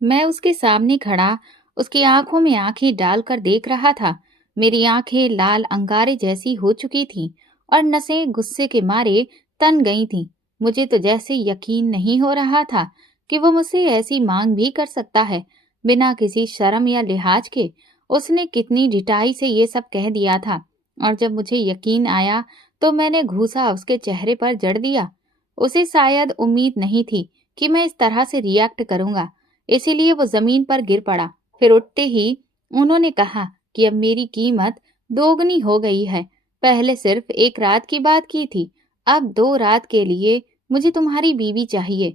मैं उसके सामने खड़ा उसकी आंखों में आंखें डालकर देख रहा था। मेरी आंखें लाल अंगारे जैसी हो चुकी थीं और नसें गुस्से के मारे तन गई थीं। मुझे तो जैसे यकीन नहीं हो रहा था कि वो मुझसे ऐसी मांग भी कर सकता है, बिना किसी शर्म या लिहाज के। उसने कितनी ढिठाई से ये सब कह दिया था, और जब मुझे यकीन आया तो मैंने घूंसा उसके चेहरे पर जड़ दिया। उसे शायद उम्मीद नहीं थी कि मैं इस तरह से रिएक्ट करूंगा, इसीलिए वो जमीन पर गिर पड़ा। फिर उठते ही उन्होंने कहा कि अब मेरी कीमत दोगुनी हो गई है। पहले सिर्फ एक रात की बात की थी, अब 2 रात के लिए मुझे तुम्हारी बीवी चाहिए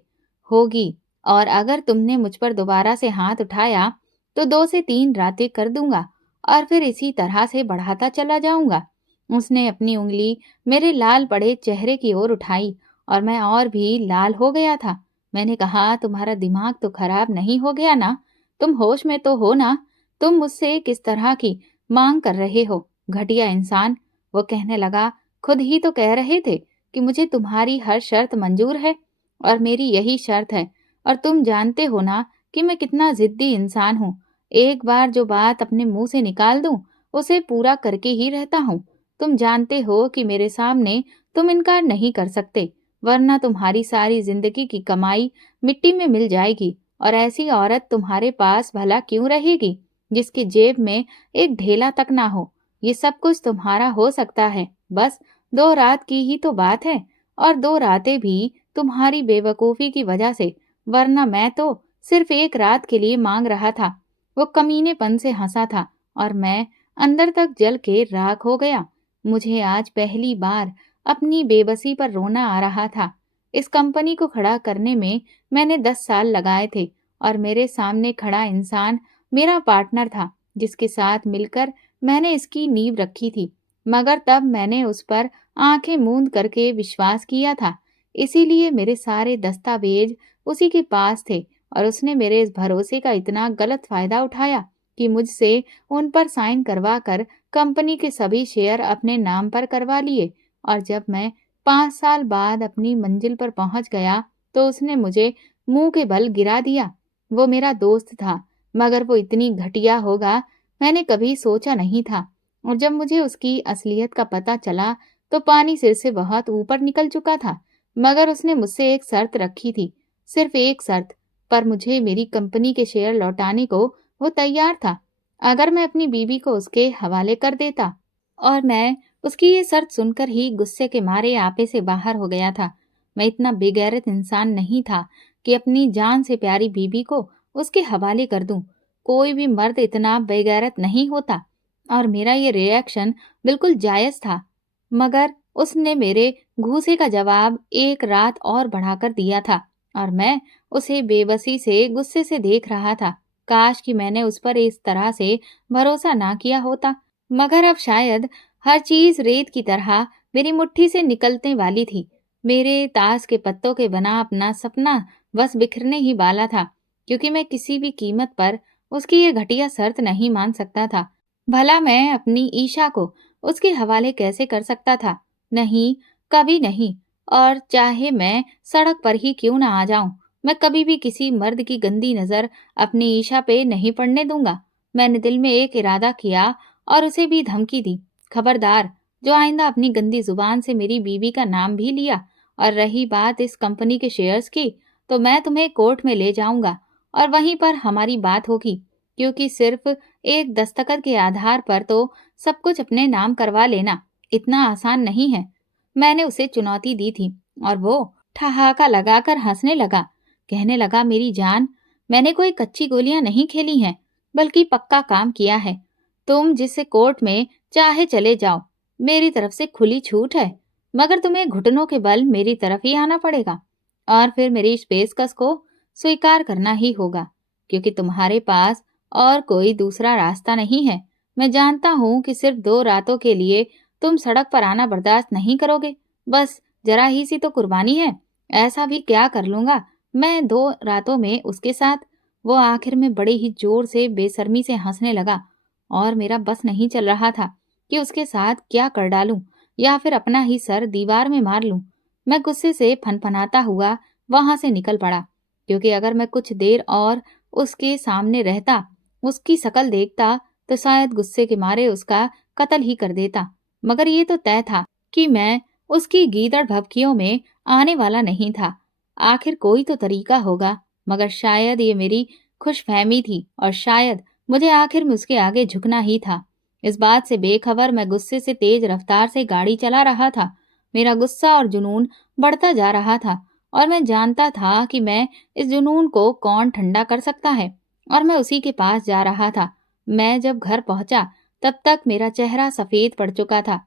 होगी, और अगर तुमने मुझ पर दोबारा से हाथ उठाया तो 2 से 3 रातें कर दूंगा, और फिर इसी तरह से बढ़ाता चला जाऊंगा। उसने अपनी उंगली मेरे लाल पड़े चेहरे की ओर उठाई और मैं और भी लाल हो गया था। मैंने कहा, तुम्हारा दिमाग तो खराब नहीं हो गया ना? तुम होश में तो हो ना? तुम मुझसे किस तरह की मांग कर रहे हो, घटिया इंसान। वो कहने लगा, खुद ही तो कह रहे थे कि मुझे तुम्हारी हर शर्त मंजूर है, और मेरी यही शर्त है। और तुम जानते हो ना कि मैं कितना जिद्दी इंसान हूँ। एक बार जो बात अपने मुंह से निकाल दूं, उसे पूरा करके ही रहता हूँ। तुम जानते हो कि मेरे सामने तुम इनकार नहीं कर सकते, वरना तुम्हारी सारी जिंदगी की कमाई मिट्टी में मिल जाएगी, और ऐसी औरत तुम्हारे पास भला क्यों रहेगी जिसकी जेब में एक ढेला तक ना हो। ये सब कुछ तुम्हारा हो सकता है, बस 2 रात की ही तो बात है, और 2 रातें भी तुम्हारी बेवकूफी की वजह से, वरना मैं तो सिर्फ एक रात के लिए मांग रहा था। वो कमीनेपन से हंसा था और मैं अंदर तक जल के राख हो गया। मुझे आज पहली बार अपनी बेबसी पर रोना आ रहा था। इस कंपनी को खड़ा करने में मैंने 10 साल लगाए थे, और मेरे सामने खड़ा इंसान मेरा पार्टनर था, जिसके साथ मिलकर मैंने इसकी नींव रखी थी। मगर तब मैंने उस पर आंखें मूंद करके विश्वास किया था, इसीलिए मेरे सारे दस्तावेज उसी के पास थे, और उसने मेरे इस भरोसे का इतना गलत फायदा उठाया कि मुझसे उन पर साइन करवा कर कंपनी के सभी शेयर अपने नाम पर करवा लिए। और जब मैं 5 साल बाद अपनी मंजिल पर पहुंच गया तो उसने मुझे मुंह के बल गिरा दिया। वो मेरा दोस्त था, मगर वो इतनी घटिया होगा मैंने कभी सोचा नहीं था। और जब मुझे उसकी असलियत का पता चला तो पानी सिर से बहुत ऊपर निकल चुका था। मगर उसने मुझसे एक शर्त रखी थी, सिर्फ एक शर्त, पर मुझे मेरी कंपनी के शेयर लौटाने को वो तैयार था, अगर मैं अपनी बीवी को उसके हवाले कर देता। और मैं उसकी ये शर्त सुनकर ही गुस्से के मारे आपे से बाहर हो गया था। मैं इतना बेगैरत इंसान नहीं था कि अपनी जान से प्यारी बीवी को उसके हवाले कर दूं। कोई भी मर्द इतना बेगैरत नहीं होता, और मेरा ये रिएक्शन बिल्कुल जायज था। मगर उसने मेरे घूसे का जवाब एक रात और बढ़ाकर दिया था, और मैं उसे बेबसी से गुस्से से देख रहा था। काश कि मैंने उस पर इस तरह से भरोसा ना किया होता। मगर अब शायद हर चीज रेत की तरह मेरी मुट्ठी से निकलने वाली थी। मेरे ताश के पत्तों के बना अपना सपना बस बिखरने ही वाला था, क्योंकि मैं किसी भी कीमत पर उसकी ये घटिया शर्त नहीं मान सकता था। भला मैं अपनी ईशा को उसके हवाले कैसे कर सकता था? नहीं, कभी नहीं। और चाहे मैं सड़क पर ही क्यों ना आ जाऊं, मैं कभी भी किसी मर्द की गंदी नजर अपनी ईशा पे नहीं पड़ने दूंगा। मैंने दिल में एक इरादा किया और उसे भी धमकी दी, खबरदार जो आइंदा अपनी गंदी जुबान से मेरी बीवी का नाम भी लिया। और रही बात इस कंपनी के शेयर्स की, तो मैं तुम्हें कोर्ट में ले जाऊंगा और वहीं पर हमारी बात होगी, क्योंकि सिर्फ एक दस्तखत के आधार पर तो सब कुछ अपने नाम करवा लेना इतना आसान नहीं है। मैंने उसे चुनौती दी थी, और वो ठहाका लगाकर हंसने लगा। कहने लगा, मेरी जान, मैंने कोई कच्ची गोलियां नहीं खेली हैं, बल्कि पक्का काम किया है। तुम जिससे कोर्ट में चाहे चले जाओ, मेरी तरफ से खुली छूट है। मगर तुम्हें घुटनों के बल मेरी तरफ ही आना पड़ेगा, और फिर मेरी इस पेशकश को स्वीकार करना ही होगा, क्योंकि तुम्हारे पास और कोई दूसरा रास्ता नहीं है। मैं जानता हूँ कि सिर्फ 2 रातों के लिए तुम सड़क पर आना बर्दाश्त नहीं करोगे। बस जरा ही सी तो कुर्बानी है, ऐसा भी क्या कर लूंगा मैं 2 रातों में उसके साथ। वो आखिर में बड़े ही जोर से बेशर्मी से हंसने लगा, और मेरा बस नहीं चल रहा था कि उसके साथ क्या कर डालूं, या फिर अपना ही सर दीवार में मार लूं। मैं गुस्से से फनफनाता हुआ वहां से निकल पड़ा, क्योंकि अगर मैं कुछ देर और उसके सामने रहता, उसकी शकल देखता, तो शायद गुस्से के मारे उसका कत्ल ही कर देता। मगर ये तो तय था कि मैं उसकी गीदड़ भभकियों में आने वाला नहीं था। आखिर कोई तो तरीका होगा, मगर शायद ये मेरी खुशफहमी थी और शायद मुझे आखिर में उसके आगे झुकना ही था। इस बात से बेखबर मैं गुस्से से तेज रफ्तार से गाड़ी चला रहा था। मेरा गुस्सा और जुनून बढ़ता जा रहा था और मैं जानता था कि मैं इस जुनून को कौन ठंडा कर सकता है, और मैं उसी के पास जा रहा था। मैं जब घर पहुंचा तब तक मेरा चेहरा सफेद पड़ चुका था।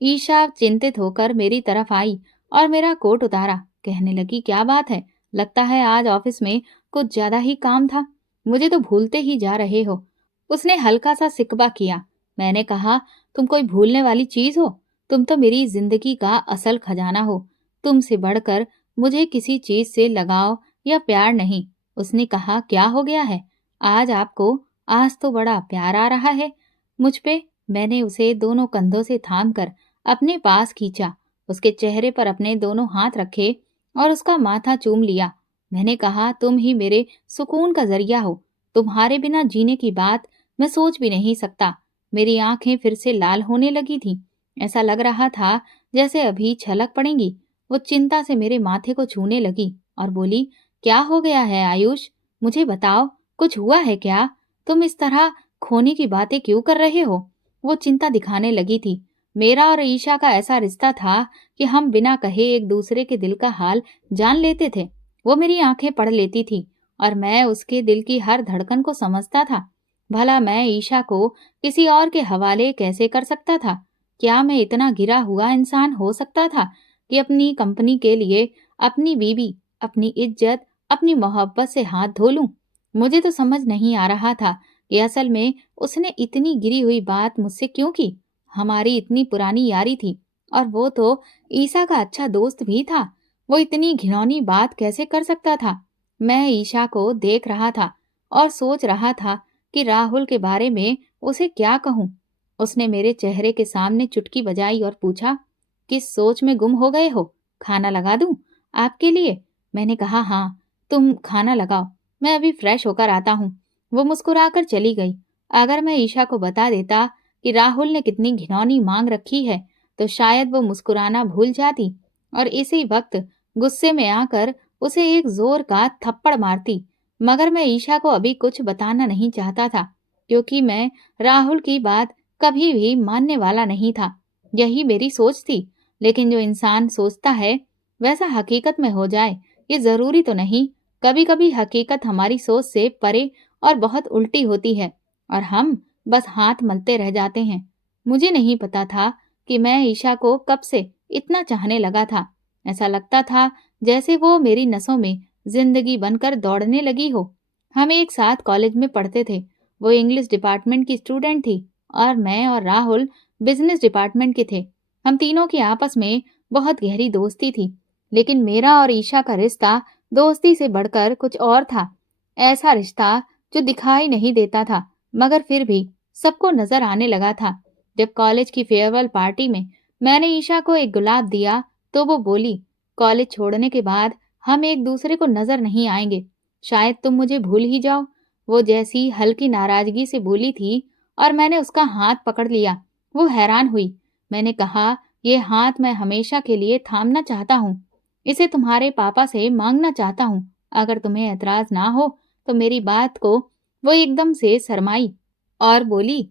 ईशा चिंतित होकर मेरी तरफ आई और मेरा कोट उतारा। कहने लगी, क्या बात है? लगता है आज ऑफिस में कुछ ज्यादा ही काम था। मुझे तो भूलते ही जा रहे हो। उसने हल्का सा सिकबा किया। मैंने कहा, तुम कोई भूलने वाली चीज हो? तुम तो मेरी जिंदगी का असल खजाना हो। तुमसे बढ़कर मुझे किसी चीज से लगाव या प्यार नहीं। उसने कहा, क्या हो गया है आज आपको? आज तो बड़ा प्यार आ रहा है मुझ पे। मैंने उसे दोनों कंधों से थाम कर अपने पास खींचा, उसके चेहरे पर अपने दोनों हाथ रखे और उसका माथा चूम लिया। मैंने कहा, तुम ही मेरे सुकून का जरिया हो। तुम्हारे बिना जीने की बात मैं सोच भी नहीं सकता। मेरी आंखें फिर से लाल होने लगी थीं। ऐसा लग रहा था जैसे अभी छलक पड़ेंगी। वो चिंता से मेरे माथे को छूने लगी और बोली, क्या हो गया है आयुष? मुझे बताओ, कुछ हुआ है क्या? तुम इस तरह खोने की बातें क्यों कर रहे हो? वो चिंता दिखाने लगी थी। मेरा और ईशा का ऐसा रिश्ता था कि हम बिना कहे एक दूसरे के दिल का हाल जान लेते थे। वो मेरी आंखें पढ़ लेती थी और मैं उसके दिल की हर धड़कन को समझता था। भला मैं ईशा को किसी और के हवाले कैसे कर सकता था? क्या मैं इतना गिरा हुआ इंसान हो सकता था कि अपनी कंपनी के लिए अपनी बीवी, अपनी इज्जत, अपनी मोहब्बत से हाथ धो लूं? मुझे तो समझ नहीं आ रहा था कि असल में उसने इतनी गिरी हुई बात मुझसे क्यों की। हमारी इतनी पुरानी यारी थी और वो तो ईशा का अच्छा दोस्त भी था। वो इतनी घिनौनी बात कैसे कर सकता था? मैं ईशा को देख रहा था और सोच रहा था कि राहुल के बारे में उसे क्या कहूं। उसने मेरे चेहरे के सामने चुटकी बजाई और पूछा, किस सोच में गुम हो गए हो? खाना लगा दूं आपके लिए? मैंने कहा, हाँ, तुम खाना लगाओ, मैं अभी फ्रेश होकर आता हूँ। वो मुस्कुराकर चली गई। अगर मैं ईशा को बता देता कि राहुल ने कितनी घिनौनी मांग रखी है, तो शायद वो मुस्कुराना भूल जाती और इसी वक्त गुस्से में आकर उसे एक जोर का थप्पड़ मारती। मगर मैं ईशा को अभी कुछ बताना नहीं चाहता था, क्योंकि मैं राहुल की बात कभी भी मानने वाला नहीं था। यही मेरी सोच थी। लेकिन जो इंसान सोचता है वैसा हकीकत में हो जाए, ये जरूरी तो नहीं। कभी कभी हकीकत हमारी सोच से परे और बहुत उल्टी होती है और हम बस हाथ मलते रह जाते हैं। मुझे नहीं पता था कि मैं ईशा को कब से इतना चाहने लगा था। ऐसा लगता था जैसे वो मेरी नसों में जिंदगी बनकर दौड़ने लगी हो। हम एक साथ कॉलेज में पढ़ते थे। वो इंग्लिश डिपार्टमेंट की स्टूडेंट थी और मैं और राहुल बिजनेस डिपार्टमेंट के थे। हम तीनों की आपस में बहुत गहरी दोस्ती थी। लेकिन मेरा और ईशा का रिश्ता दोस्ती से बढ़कर कुछ और था। ऐसा रिश्ता जो दिखाई नहीं देता था, मगर फिर भी सबको नजर आने लगा था। जब कॉलेज की फेयरवेल पार्टी में मैंने ईशा को एक गुलाब दिया, तो वो बोली, कॉलेज छोड़ने के बाद हम एक दूसरे को नजर नहीं आएंगे। शायद तुम मुझे भूल ही जाओ। वो जैसी हल्की नाराजगी से बोली थी और मैंने उसका हाथ पकड़ लिया। वो हैरान हुई। मैंने कहा, ये हाथ मैं हमेशा के लिए थामना चाहता हूँ। इसे तुम्हारे पापा से मांगना चाहता हूँ। अगर तुम्हें एतराज ना हो तो मेरी बात को वो एकदम से शर्माई और बोली,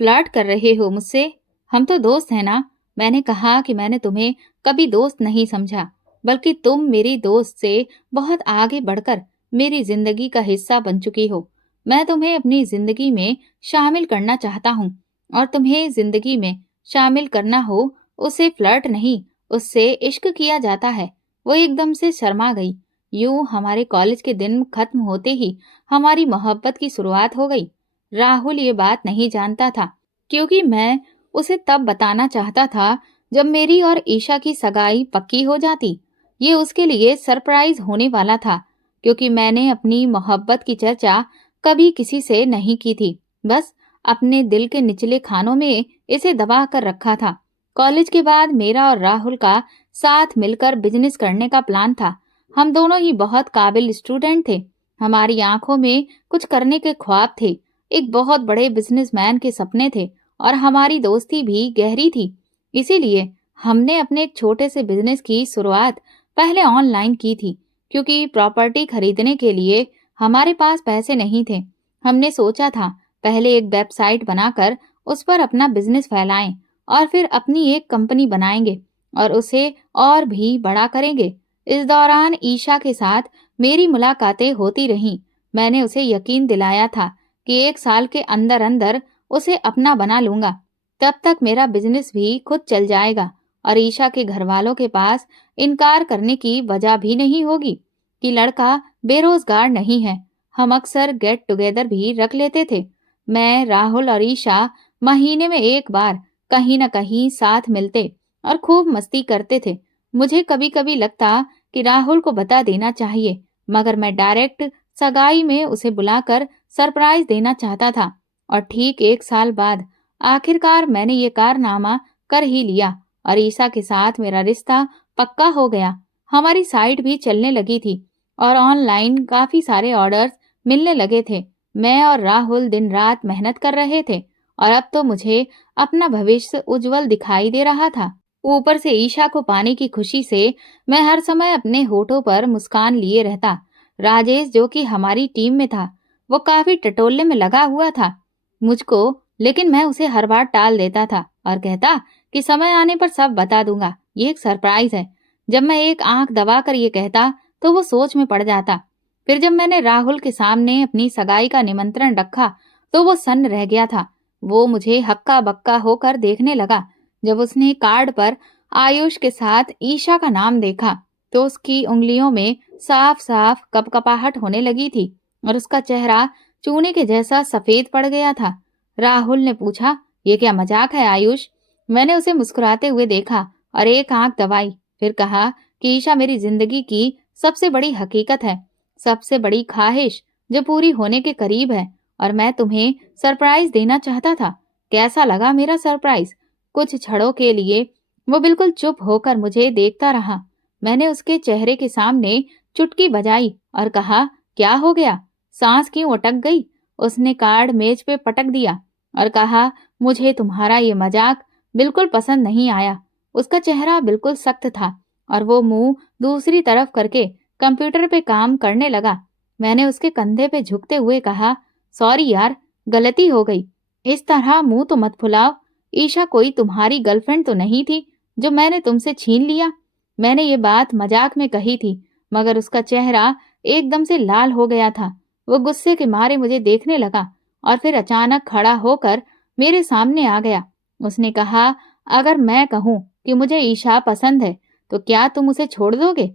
फ्लर्ट कर रहे हो मुझसे? हम तो दोस्त हैं ना। मैंने कहा कि मैंने तुम्हें कभी दोस्त नहीं समझा, बल्कि तुम मेरी दोस्त से बहुत आगे बढ़कर मेरी जिंदगी का हिस्सा बन चुकी हो। मैं तुम्हें अपनी जिंदगी में शामिल करना चाहता हूँ और तुम्हें जिंदगी में शामिल करना हो, उसे फ्लर्ट नहीं, उससे इश्क किया जाता है। वो एकदम से शर्मा गई। यूं हमारे कॉलेज के दिन खत्म होते ही हमारी मोहब्बत की शुरुआत हो गई। राहुल ये बात नहीं जानता था, क्योंकि मैं उसे तब बताना चाहता था जब मेरी और ईशा की सगाई पक्की हो जाती। ये उसके लिए सरप्राइज होने वाला था, क्योंकि मैंने अपनी मोहब्बत की चर्चा कभी किसी से नहीं की थी। बस अपने दिल के निचले खानों में इसे दबा कर रखा था। कॉलेज के बाद मेरा और राहुल का साथ मिलकर बिजनेस करने का प्लान था। हम दोनों ही बहुत काबिल स्टूडेंट थे हमारी आंखों में कुछ करने के ख्वाब थे, एक बहुत बड़े बिजनेसमैन के सपने थे और हमारी दोस्ती भी गहरी थी। इसीलिए हमने अपने एक छोटे से बिजनेस की शुरुआत पहले ऑनलाइन की थी, क्योंकि प्रॉपर्टी खरीदने के लिए हमारे पास पैसे नहीं थे। हमने सोचा था पहले एक वेबसाइट बनाकर उस पर अपना बिजनेस फैलाएं और फिर अपनी एक कंपनी बनाएंगे और उसे और भी बड़ा करेंगे। इस दौरान ईशा के साथ मेरी मुलाकातें होती रहीं। मैंने उसे यकीन दिलाया था कि 1 साल के अंदर अंदर उसे अपना बना लूंगा। तब तक मेरा बिजनेस भी खुद चल जाएगा और ईशा के घर वालों के पास इनकार करने की वजह भी नहीं होगी कि लड़का बेरोजगार नहीं है। हम अक्सर गेट टुगेदर भी रख लेते थे। मैं, राहुल और ईशा महीने में एक बार कहीं न कहीं साथ मिलते और खूब मस्ती करते थे। मुझे कभी कभी लगता कि राहुल को बता देना चाहिए, मगर मैं डायरेक्ट सगाई में उसे बुलाकर सरप्राइज देना चाहता था। और ठीक 1 साल बाद आखिरकार मैंने ये कारनामा कर ही लिया और ईसा के साथ मेरा रिश्ता पक्का हो गया। हमारी साइट भी चलने लगी थी और ऑनलाइन काफी सारे ऑर्डर्स मिलने लगे थे। मैं और राहुल दिन रात मेहनत कर रहे थे और अब तो मुझे अपना भविष्य उज्जवल दिखाई दे रहा था। ऊपर से ईशा को पाने की खुशी से मैं हर समय अपने होठों पर मुस्कान लिए रहता। राजेश, जो कि हमारी टीम में था, वो काफी टटोलने में लगा हुआ था मुझको, लेकिन मैं उसे हर बार टाल देता था और कहता कि समय आने पर सब बता दूंगा, ये एक सरप्राइज है। जब मैं एक आंख दबाकर ये कहता तो वो सोच में पड़ जाता। फिर जब मैंने राहुल के सामने अपनी सगाई का निमंत्रण रखा तो वो सन्न रह गया था। वो मुझे हक्का बक्का होकर देखने लगा। जब उसने कार्ड पर आयुष के साथ ईशा का नाम देखा तो उसकी उंगलियों में साफ साफ कपकपाहट होने लगी थी और उसका चेहरा चूने के जैसा सफेद पड़ गया था। राहुल ने पूछा, ये क्या मजाक है आयुष? मैंने उसे मुस्कुराते हुए देखा और एक आंख दबाई, फिर कहा कि ईशा मेरी जिंदगी की सबसे बड़ी हकीकत है, सबसे बड़ी ख्वाहिश जो पूरी होने के करीब है, और मैं तुम्हें सरप्राइज देना चाहता था। कैसा लगा मेरा सरप्राइज? कुछ क्षणों के लिए वो बिल्कुल चुप होकर मुझे देखता रहा। मैंने उसके चेहरे के सामने चुटकी बजाई और कहा, क्या हो गया? सांस क्यों अटक गई? उसने कार्ड मेज पे पटक दिया और कहा, मुझे तुम्हारा ये मजाक बिल्कुल पसंद नहीं आया। उसका चेहरा बिल्कुल सख्त था और वो मुंह दूसरी तरफ करके कंप्यूटर पे काम करने लगा। मैंने उसके कंधे पे झुकते हुए कहा, सॉरी यार, गलती हो गई। इस तरह मुंह तो मत फुलाओ। ईशा कोई तुम्हारी गर्लफ्रेंड तो नहीं थी जो मैंने तुमसे छीन लिया। मैंने ये बात मजाक में कही थी, मगर उसका चेहरा एकदम से लाल हो गया था। वो गुस्से के मारे मुझे देखने लगा और फिर अचानक खड़ा होकर मेरे सामने आ गया। उसने कहा, अगर मैं कहूँ कि मुझे ईशा पसंद है तो क्या तुम उसे छोड़ दोगे?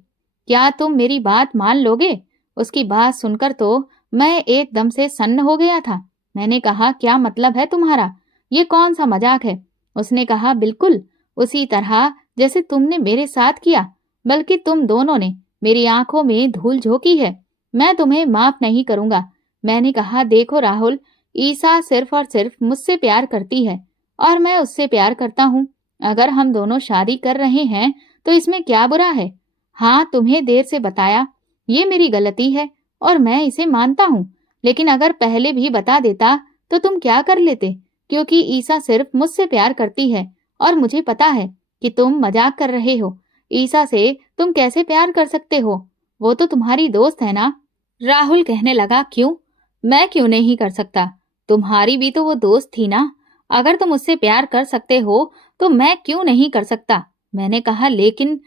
क्या तुम मेरी बात मान लोगे? उसकी बात सुनकर तो मैं एकदम से सन्न हो गया था। मैंने कहा, क्या मतलब है तुम्हारा? ये कौन सा मजाक है? उसने कहा, बिल्कुल उसी तरह जैसे तुमने मेरे साथ किया, बल्कि तुम दोनों ने मेरी आंखों में धूल झोंकी है। मैं तुम्हें माफ नहीं करूंगा। मैंने कहा, देखो राहुल, ईसा सिर्फ और सिर्फ मुझसे प्यार करती है और मैं उससे प्यार करता हूँ। अगर हम दोनों शादी कर रहे हैं तो इसमें क्या बुरा है? हाँ, तुम्हें देर से बताया, ये मेरी गलती है और मैं इसे मानता हूँ, लेकिन अगर पहले भी बता देता तो तुम क्या कर लेते? क्योंकि ईसा सिर्फ मुझसे प्यार करती है और मुझे पता है कि तुम मजाक कर रहे हो। ईसा से तुम कैसे प्यार कर सकते हो? वो तो तुम्हारी दोस्त है ना? राहुल कहने लगा, क्यों? मैं क्यों नहीं कर सकता? तुम्हारी भी तो वो दोस्त थी ना। अगर तुम उससे प्यार कर सकते हो तो मैं क्यों नहीं कर सकता? मैंने कहा, लेकिन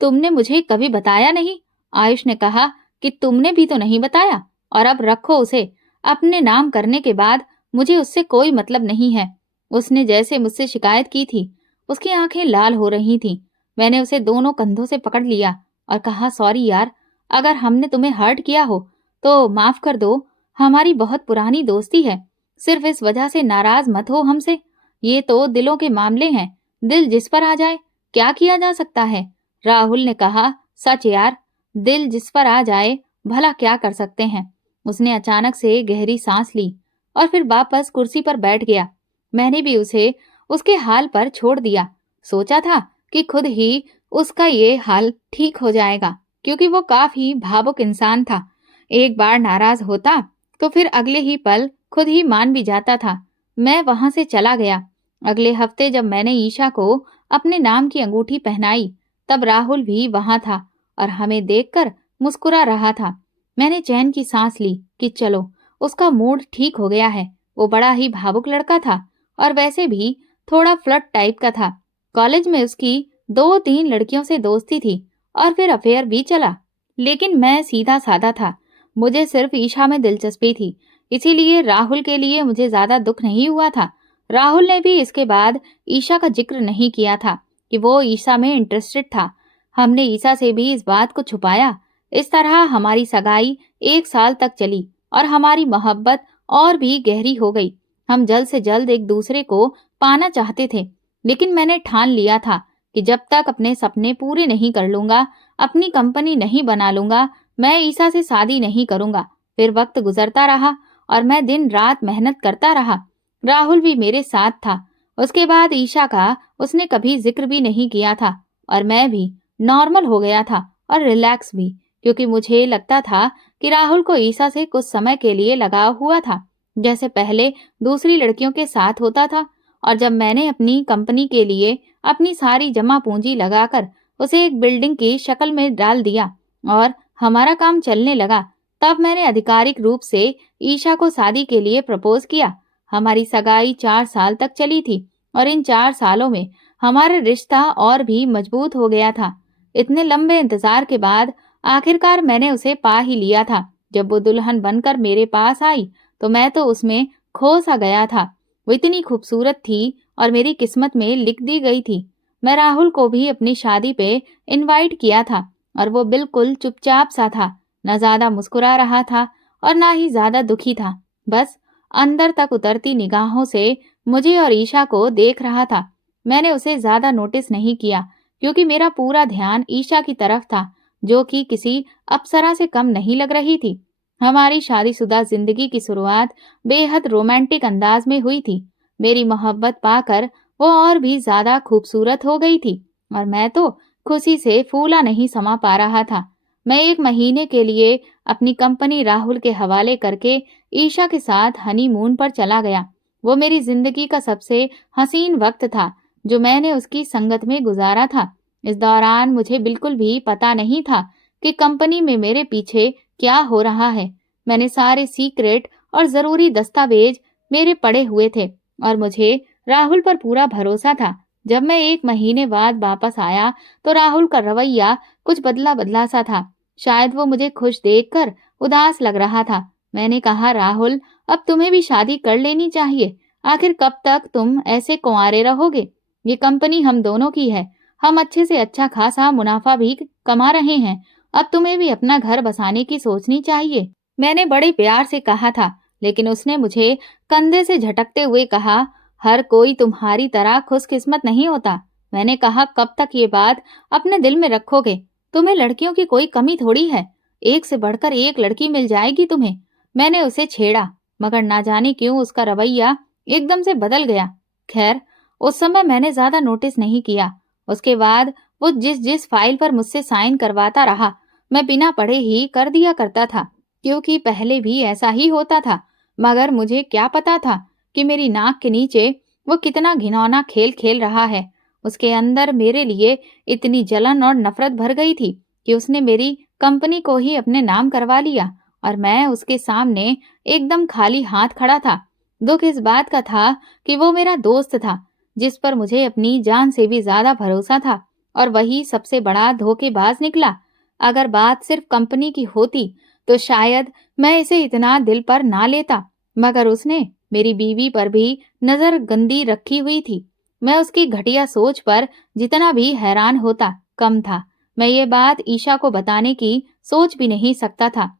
तुमने मुझे कभी बताया नहीं। आयुष ने कहा कि तुमने भी तो नहीं बताया, और अब रखो उसे। अपने नाम करने के बाद मुझे उससे कोई मतलब नहीं है। उसने जैसे मुझसे शिकायत की थी। उसकी आंखें लाल हो रही थीं। मैंने उसे दोनों कंधों से पकड़ लिया और कहा, सॉरी यार, अगर हमने तुम्हें हर्ट किया हो तो माफ कर दो। हमारी बहुत पुरानी दोस्ती है, सिर्फ इस वजह से नाराज मत हो हमसे। ये तो दिलों के मामले हैं, दिल जिस पर आ जाए क्या किया जा सकता है? राहुल ने कहा, सच यार, दिल जिस पर आ जाए भला क्या कर सकते हैं। उसने अचानक से गहरी सांस ली और फिर वापस कुर्सी पर बैठ गया। मैंने भी उसे उसके हाल पर छोड़ दिया। सोचा था कि खुद ही उसका ये हाल ठीक हो जाएगा, क्योंकि वो काफी भावुक इंसान था। एक बार नाराज होता तो फिर अगले ही पल खुद ही मान भी जाता था। मैं वहां से चला गया। अगले हफ्ते जब मैंने ईशा को अपने नाम की अंगूठी पहनाई, तब राहुल भी वहां था और हमें देखकर मुस्कुरा रहा था। मैंने चैन की सांस ली कि चलो, उसका मूड ठीक हो गया है। वो बड़ा ही भावुक लड़का था और वैसे भी थोड़ा फ्लर्ट टाइप का था। कॉलेज में उसकी 2-3 लड़कियों से दोस्ती थी और फिर अफेयर भी चला। लेकिन मैं सीधा साधा था। मुझे सिर्फ ईशा में दिलचस्पी थी, इसीलिए राहुल के लिए मुझे ज्यादा दुख नहीं हुआ था। राहुल ने भी इसके बाद ईशा का जिक्र नहीं किया था कि वो ईशा में इंटरेस्टेड था। हमने ईशा से भी इस बात को छुपाया। इस तरह हमारी सगाई 1 साल तक चली और हमारी मोहब्बत और भी गहरी हो गई। हम जल्द से जल्द एक दूसरे को पाना चाहते थे, लेकिन मैंने ठान लिया था कि जब तक अपने सपने पूरे नहीं कर लूंगा, अपनी कंपनी नहीं बना लूंगा, मैं ईशा से शादी नहीं करूंगा। फिर वक्त गुजरता रहा और मैं दिन रात मेहनत करता रहा। राहुल भी मेरे साथ था। उसके बाद ईशा का उसने कभी जिक्र भी नहीं किया था और मैं भी नॉर्मल हो गया था और रिलैक्स भी, क्योंकि मुझे लगता था कि राहुल को ईशा से कुछ समय के लिए लगाव हुआ था, जैसे पहले दूसरी लड़कियों के साथ होता था। और जब मैंने अपनी कंपनी के लिए अपनी सारी जमा पूंजी लगाकर उसे एक बिल्डिंग की शक्ल में डाल दिया और हमारा काम चलने लगा, तब मैंने आधिकारिक रूप से ईशा को शादी के लिए प्रपोज किया। हमारी सगाई 4 साल तक चली थी और इन 4 सालों में हमारा रिश्ता और भी मजबूत हो गया था। इतने लंबे इंतजार के बाद आखिरकार मैंने उसे पा ही लिया था। जब वो दुल्हन बनकर मेरे पास आई तो मैं तो उसमें खो सा गया था। वो इतनी खूबसूरत थी और मेरी किस्मत में लिख दी गई थी। मैं राहुल को भी अपनी शादी पे इनवाइट किया था और वो बिल्कुल चुपचाप सा था, न ज्यादा मुस्कुरा रहा था और ना ही ज्यादा दुखी था। बस अंदर तक उतरती निगाहों से मुझे और ईशा को देख रहा था। मैंने उसे ज्यादा नोटिस नहीं किया क्योंकि मेरा पूरा ध्यान ईशा की तरफ था, जो कि किसी अप्सरा से कम नहीं लग रही थी। हमारी शादीशुदा जिंदगी की शुरुआत बेहद रोमांटिक अंदाज में हुई थी। मेरी मोहब्बत पाकर वो और भी ज्यादा खूबसूरत हो गई थी और मैं तो खुशी से फूला नहीं समा पा रहा था। मैं 1 महीने के लिए अपनी कंपनी राहुल के हवाले करके ईशा के साथ हनीमून पर चला गया। वो मेरी जिंदगी का सबसे हसीन वक्त था जो मैंने उसकी संगत में गुजारा था। इस दौरान मुझे बिल्कुल भी पता नहीं था कि कंपनी में मेरे पीछे क्या हो रहा है। मैंने सारे सीक्रेट और जरूरी दस्तावेज मेरे पड़े हुए थे और मुझे राहुल पर पूरा भरोसा था। जब मैं 1 महीने बाद वापस आया तो राहुल का रवैया कुछ बदला बदला सा था। शायद वो मुझे खुश देखकर उदास लग रहा था। मैंने कहा, राहुल, अब तुम्हें भी शादी कर लेनी चाहिए। आखिर कब तक तुम ऐसे कुंवारे रहोगे? ये कंपनी हम दोनों की है। हम अच्छे से अच्छा खासा मुनाफा भी कमा रहे हैं। अब तुम्हें भी अपना घर बसाने की सोचनी चाहिए। मैंने बड़े प्यार से कहा था, लेकिन उसने मुझे कंधे से झटकते हुए कहा, हर कोई तुम्हारी तरह खुशकिस्मत नहीं होता। मैंने कहा, कब तक ये बात अपने दिल में रखोगे? तुम्हें लड़कियों की कोई कमी थोड़ी है। एक से बढ़कर एक लड़की मिल जाएगी तुम्हें। मैंने उसे छेड़ा, मगर ना जाने क्यों उसका रवैया एकदम से बदल गया। खैर, उस समय मैंने ज्यादा नोटिस नहीं किया। उसके बाद वो जिस जिस फाइल पर मुझसे साइन करवाता रहा, मैं बिना पढ़े ही कर दिया करता था, क्योंकि पहले भी ऐसा ही होता था। मगर मुझे क्या पता था कि मेरी नाक के नीचे वो कितना घिनौना खेल खेल रहा है। उसके अंदर मेरे लिए इतनी जलन और नफरत भर गई थी कि उसने मेरी कंपनी को ही अपने नाम करवा लिया और मैं उसके सामने एकदम खाली हाथ खड़ा था। दुख इस बात का था कि वो मेरा दोस्त था, जिस पर मुझे अपनी जान से भी ज्यादा भरोसा था, और वही सबसे बड़ा धोखेबाज निकला। अगर बात सिर्फ कंपनी की होती तो शायद मैं इसे इतना दिल पर ना लेता, मगर उसने मेरी बीवी पर भी नजर गंदी रखी हुई थी। मैं उसकी घटिया सोच पर जितना भी हैरान होता कम था। मैं ये बात ईशा को बताने की सोच भी नहीं सकता था।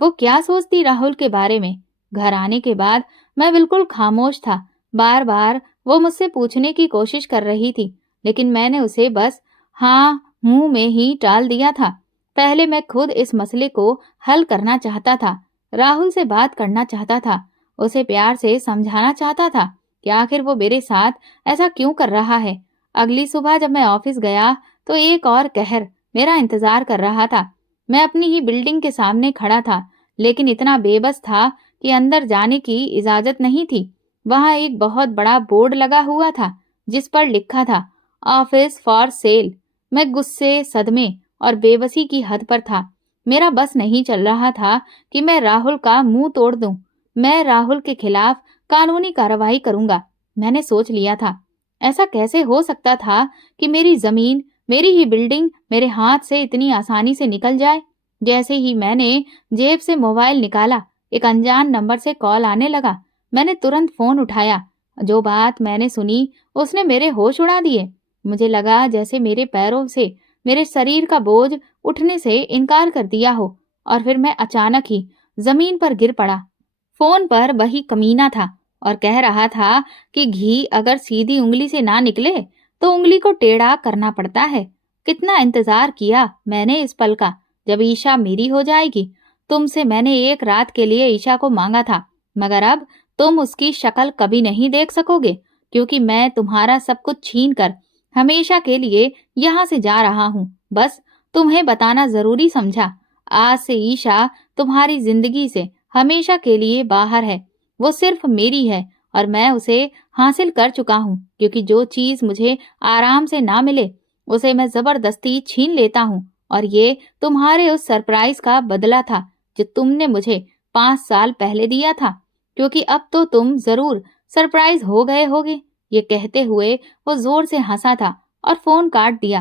वो क्या सोचती राहुल के बारे में? घर आने के बाद मैं बिल्कुल खामोश था। बार बार वो मुझसे पूछने की कोशिश कर रही थी, लेकिन मैंने उसे बस हाँ मुंह में ही टाल दिया था। पहले मैं खुद इस मसले को हल करना चाहता था। राहुल से बात करना चाहता था, उसे प्यार से समझाना चाहता था कि आखिर वो मेरे साथ ऐसा क्यों कर रहा है। अगली सुबह जब मैं ऑफिस गया तो एक और कहर मेरा इंतजार कर रहा था। मैं अपनी ही बिल्डिंग के सामने खड़ा था, लेकिन इतना बेबस था कि अंदर जाने की इजाजत नहीं थी। वहां एक बहुत बड़ा बोर्ड लगा हुआ था जिस पर लिखा था ऑफिस फॉर सेल। मैं गुस्से, सदमे और बेबसी की हद पर था। मेरा बस नहीं चल रहा था कि मैं राहुल का मुंह तोड़ दूं। मैं राहुल के खिलाफ कानूनी कार्रवाई करूंगा, मैंने सोच लिया था। ऐसा कैसे हो सकता था कि मेरी जमीन, मेरी ही बिल्डिंग मेरे हाथ से इतनी आसानी से निकल जाए। जैसे ही मैंने जेब से मोबाइल निकाला, एक अनजान नंबर से कॉल आने लगा। मैंने तुरंत फोन उठाया। जो बात मैंने सुनी उसने मेरे होश उड़ा दिए। मुझे लगा जैसे मेरे पैरों से मेरे शरीर का बोझ उठने से इनकार कर दिया हो, और फिर मैं अचानक ही जमीन पर गिर पड़ा। फोन पर वही कमीना था और कह रहा था कि घी अगर सीधी उंगली से ना निकले तो उंगली को टेढ़ा करना पड़ता है। कितना इंतजार किया मैंने इस पल का, जब ईशा मेरी हो जाएगी। तुमसे मैंने एक रात के लिए ईशा को मांगा था, मगर अब तुम उसकी शक्ल कभी नहीं देख सकोगे, क्योंकि मैं तुम्हारा सब कुछ छीन कर हमेशा के लिए यहाँ से जा रहा हूँ। बस तुम्हें बताना जरूरी समझा। आज से ईशा तुम्हारी जिंदगी से हमेशा के लिए बाहर है। वो सिर्फ मेरी है और मैं उसे हासिल कर चुका हूँ, क्योंकि जो चीज मुझे आराम से ना मिले उसे मैं जबरदस्ती छीन लेता हूँ। और ये तुम्हारे उस सरप्राइज का बदला था जो तुमने मुझे 5 साल पहले दिया था, क्योंकि अब तो तुम जरूर सरप्राइज हो गए होगे। ये कहते हुए वो जोर से हंसा था और फोन काट दिया।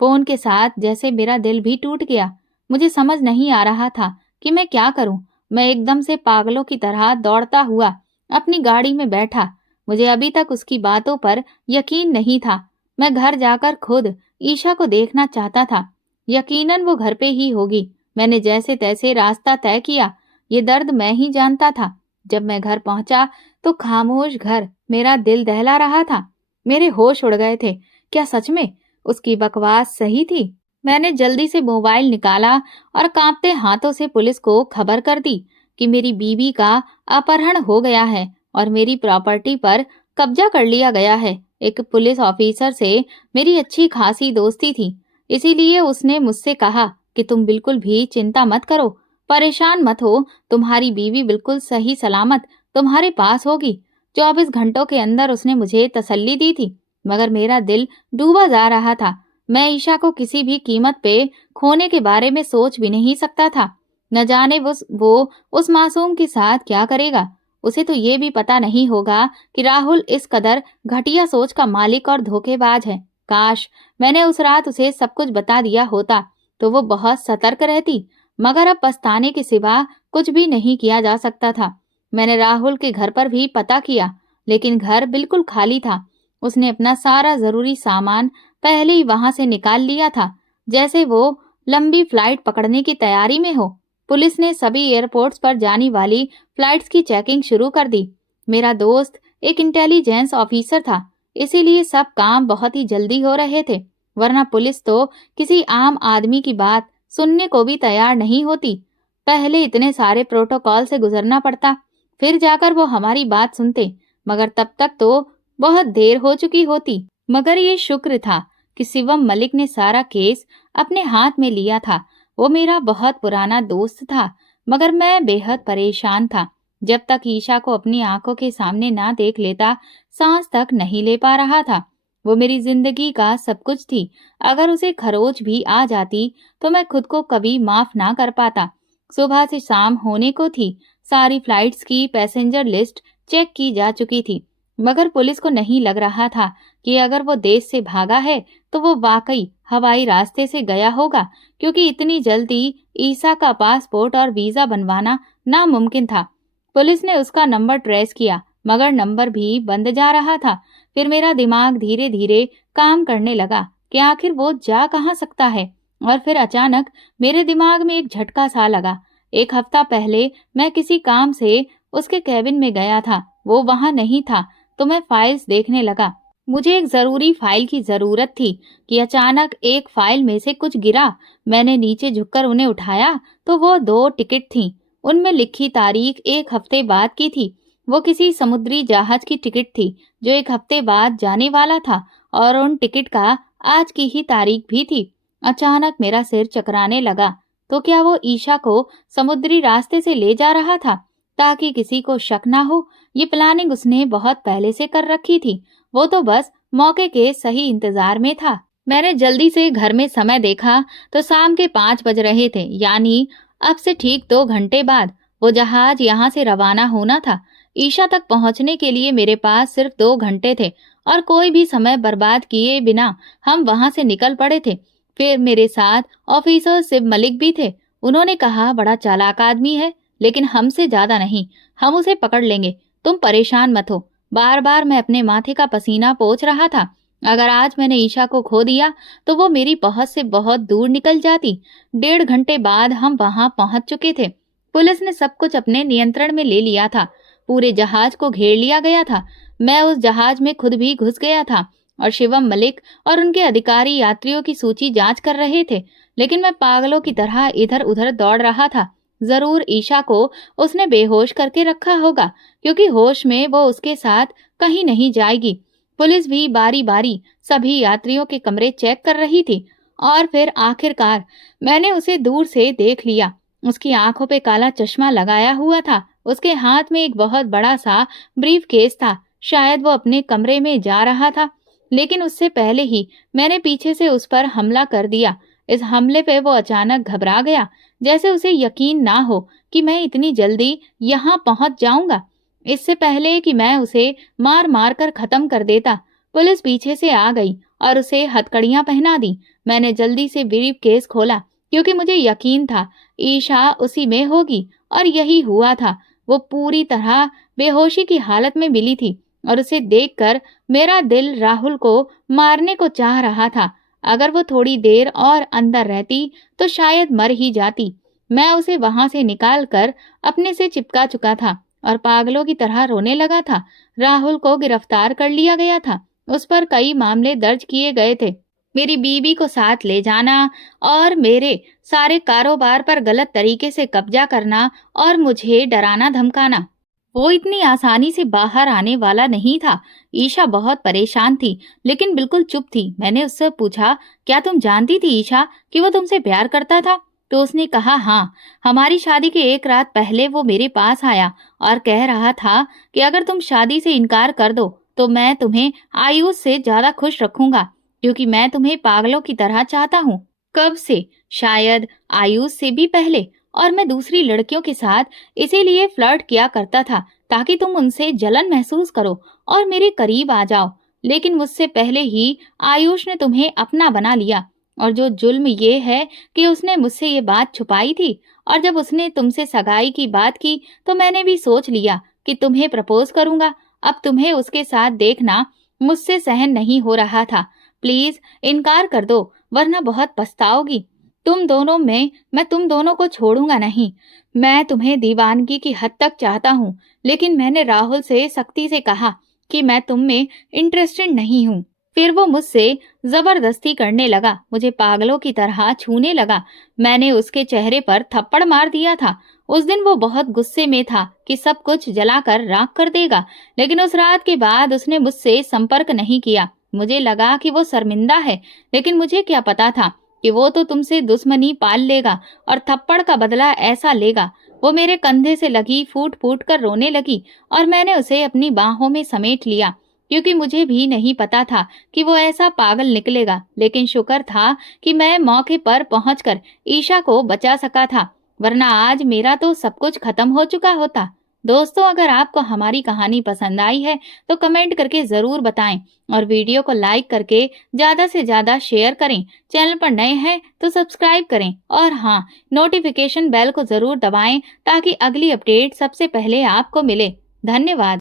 फोन के साथ जैसे मेरा दिल भी टूट गया। मुझे समझ नहीं आ रहा था कि मैं क्या करूं। मैं एकदम से पागलों की तरह दौड़ता हुआ अपनी गाड़ी में बैठा। मुझे अभी तक उसकी बातों पर यकीन नहीं था। मैं घर जाकर खुद ईशा को देखना चाहता था। यकीनन वो घर पे ही होगी। मैंने जैसे तैसे रास्ता तय किया। ये दर्द मैं ही जानता था। जब मैं घर पहुंचा तो खामोश घर मेरा दिल दहला रहा था। मेरे होश उड़ गए थे। क्या सच में उसकी बकवास सही थी? मैंने जल्दी से मोबाइल निकाला और कांपते हाथों से पुलिस को खबर कर दी कि मेरी बीवी का अपहरण हो गया है और मेरी प्रॉपर्टी पर कब्जा कर लिया गया है। एक पुलिस ऑफिसर से मेरी अच्छी खासी दोस्ती थी, इसीलिए उसने मुझसे कहा कि तुम बिल्कुल भी चिंता मत करो, परेशान मत हो, तुम्हारी बीवी बिल्कुल सही सलामत तुम्हारे पास होगी। 24 घंटों के अंदर उसने मुझे तसल्ली दी थी, मगर मेरा दिल डूबा जा रहा था। मैं ईशा को किसी भी कीमत पे खोने के बारे में सोच भी नहीं सकता था। न जाने वो उस मासूम के साथ क्या करेगा। उसे तो ये भी पता नहीं होगा कि राहुल इस कदर घटिया सोच का मालिक और धोखेबाज है। काश मैंने उस रात उसे सब कुछ बता दिया होता तो वो बहुत सतर्क रहती, मगर अब पछताने के सिवा कुछ भी नहीं किया जा सकता था। मैंने राहुल के घर पर भी पता किया, लेकिन घर बिल्कुल खाली था। उसने अपना सारा जरूरी सामान पहले ही वहां से निकाल लिया था, जैसे वो लंबी फ्लाइट पकड़ने की तैयारी में हो। पुलिस ने सभी एयरपोर्ट्स पर जाने वाली फ्लाइट्स की चेकिंग शुरू कर दी। मेरा दोस्त एक इंटेलिजेंस ऑफिसर था, इसीलिए सब काम बहुत ही जल्दी हो रहे थे, वरना पुलिस तो किसी आम आदमी की बात सुनने को भी तैयार नहीं होती। पहले इतने सारे प्रोटोकॉल से गुजरना पड़ता, फिर जाकर वो हमारी बात सुनते, मगर तब तक तो बहुत देर हो चुकी होती। मगर ये शुक्र था कि शिवम मलिक ने सारा केस अपने हाथ में लिया था। वो मेरा बहुत पुराना दोस्त था, मगर मैं बेहद परेशान था। जब तक ईशा को अपनी आंखों के सामने ना देख लेता, सांस तक नहीं ले पा रहा था। वो मेरी जिंदगी का सब कुछ थी। अगर उसे खरोच भी आ जाती तो मैं खुद को कभी माफ ना कर पाता। सुबह से शाम होने को थी। सारी फ्लाइट्स की पैसेंजर लिस्ट चेक की जा चुकी थी, मगर पुलिस को नहीं लग रहा था कि अगर वो देश से भागा है तो वो वाकई हवाई रास्ते से गया होगा, क्योंकि इतनी जल्दी ईसा का पासपोर्ट और वीजा बनवाना नामुमकिन था। पुलिस ने उसका नंबर ट्रेस किया, मगर नंबर भी बंद जा रहा था। फिर मेरा दिमाग धीरे धीरे काम करने लगा कि आखिर वो जा कहाँ सकता है। और फिर अचानक मेरे दिमाग में एक झटका सा लगा। 1 हफ्ता पहले मैं किसी काम से उसके कैबिन में गया था, वो वहां नहीं था, तो मैं फाइल्स देखने लगा। मुझे एक जरूरी फाइल की जरूरत थी कि अचानक एक फाइल में से कुछ गिरा। मैंने नीचे झुककर उन्हें उठाया तो वो 2 टिकट थीं। उनमें लिखी तारीख 1 हफ्ते बाद की थी। वो किसी समुद्री जहाज की टिकट थी जो 1 हफ्ते बाद जाने वाला था, और उन टिकट का आज की ही तारीख भी थी। अचानक मेरा सिर चकराने लगा। तो क्या वो ईशा को समुद्री रास्ते से ले जा रहा था ताकि किसी को शक ना हो? ये प्लानिंग उसने बहुत पहले से कर रखी थी। वो तो बस मौके के सही इंतजार में था। मैंने जल्दी से घर में समय देखा तो शाम के 5 बज रहे थे, यानी अब से ठीक 2 घंटे बाद वो जहाज यहाँ से रवाना होना था। ईशा तक पहुंचने के लिए मेरे पास सिर्फ 2 घंटे थे और कोई भी समय बर्बाद किए बिना हम वहां से निकल पड़े थे। फिर मेरे साथ ऑफिसर शिव मलिक भी थे। उन्होंने कहा, बड़ा चालाक आदमी है, लेकिन हमसे ज्यादा नहीं, हम उसे पकड़ लेंगे, तुम परेशान मत हो। बार बार मैं अपने माथे का पसीना पोंछ रहा था। अगर आज मैंने ईशा को खो दिया तो वो मेरी पहुंच से बहुत दूर निकल जाती। 1.5 घंटे बाद हम वहां पहुंच चुके थे। पुलिस ने सब कुछ अपने नियंत्रण में ले लिया था। पूरे जहाज को घेर लिया गया था। मैं उस जहाज में खुद भी घुस गया था और शिवम मलिक और उनके अधिकारी यात्रियों की सूची जांच कर रहे थे। लेकिन मैं पागलों की तरह इधर उधर दौड़ रहा था। जरूर ईशा को उसने बेहोश करके रखा होगा, क्योंकि होश में वो उसके साथ कहीं नहीं जाएगी। पुलिस भी बारी बारी सभी यात्रियों के कमरे चेक कर रही थी और फिर आखिरकार मैंने उसे दूर से देख लिया। उसकी आंखों पे काला चश्मा लगाया हुआ था। उसके हाथ में एक बहुत बड़ा सा ब्रीफ केस था। शायद वो अपने कमरे में जा रहा था, लेकिन उससे पहले ही मैंने पीछे से उस पर हमला कर दिया। इस हमले पे वो अचानक घबरा गया, जैसे उसे यकीन ना हो कि मैं इतनी जल्दी यहाँ पहुंच जाऊंगा। इससे पहले कि मैं उसे मार मार कर खत्म कर देता, पुलिस पीछे से आ गई और उसे हथकड़ियां पहना दी। मैंने जल्दी से ब्रीफ केस खोला, क्योंकि मुझे यकीन था ईशा उसी में होगी, और यही हुआ था। वो पूरी तरह बेहोशी की हालत में मिली थी और उसे देखकर मेरा दिल राहुल को मारने को चाह रहा था। अगर वो थोड़ी देर और अंदर रहती तो शायद मर ही जाती। मैं उसे वहां से निकाल कर अपने से चिपका चुका था और पागलों की तरह रोने लगा था। राहुल को गिरफ्तार कर लिया गया था। उस पर कई मामले दर्ज किए गए थे। मेरी बीवी को साथ ले जाना और मेरे सारे कारोबार पर गलत तरीके से कब्जा करना और मुझे डराना धमकाना। वो इतनी आसानी से बाहर आने वाला नहीं था। ईशा बहुत परेशान थी, लेकिन बिल्कुल चुप थी। मैंने उससे पूछा, क्या तुम जानती थी ईशा कि वो तुमसे प्यार करता था? तो उसने कहा, हाँ, हमारी शादी के एक रात पहले वो मेरे पास आया और कह रहा था कि अगर तुम शादी से इनकार कर दो तो मैं तुम्हें आयुष से ज्यादा खुश रखूंगा, क्योंकि मैं तुम्हें पागलों की तरह चाहता हूँ। कब से? शायद आयुष से भी पहले। और मैं दूसरी लड़कियों के साथ इसीलिए फ्लर्ट किया करता था ताकि तुम उनसे जलन महसूस करो और मेरे करीब आ जाओ। लेकिन मुझसे पहले ही आयुष ने तुम्हें अपना बना लिया। और जो जुल्म ये है कि उसने मुझसे ये बात छुपाई थी, और जब उसने तुमसे सगाई की बात की तो मैंने भी सोच लिया कि तुम्हें प्रपोज करूंगा। अब तुम्हें उसके साथ देखना मुझसे सहन नहीं हो रहा था। प्लीज इनकार कर दो, वरना बहुत पछताओगी। तुम दोनों में मैं तुम दोनों को छोड़ूंगा नहीं। मैं तुम्हें दीवानगी की हद तक चाहता हूँ, लेकिन मैंने राहुल से सख्ती से कहा कि मैं तुम में इंटरेस्टेड नहीं हूँ। फिर वो मुझसे जबरदस्ती करने लगा, मुझे पागलों की तरह छूने लगा। मैंने उसके चेहरे पर थप्पड़ मार दिया था। उस दिन वो बहुत गुस्से में था कि सब कुछ जलाकर राख कर देगा, लेकिन उस रात के बाद उसने मुझसे संपर्क नहीं किया। मुझे लगा कि वो शर्मिंदा है, लेकिन मुझे क्या पता था कि वो तो तुमसे दुश्मनी पाल लेगा और थप्पड़ का बदला ऐसा लेगा। वो मेरे कंधे से लगी, फूट फूट कर रोने लगी और मैंने उसे अपनी बाहों में समेट लिया, क्योंकि मुझे भी नहीं पता था कि वो ऐसा पागल निकलेगा। लेकिन शुक्र था कि मैं मौके पर पहुंचकर ईशा को बचा सका था, वरना आज मेरा तो सब कुछ खत्म हो चुका होता। दोस्तों, अगर आपको हमारी कहानी पसंद आई है तो कमेंट करके जरूर बताएं और वीडियो को लाइक करके ज्यादा से ज्यादा शेयर करें। चैनल पर नए हैं तो सब्सक्राइब करें और हाँ, नोटिफिकेशन बेल को जरूर दबाएं ताकि अगली अपडेट सबसे पहले आपको मिले। धन्यवाद।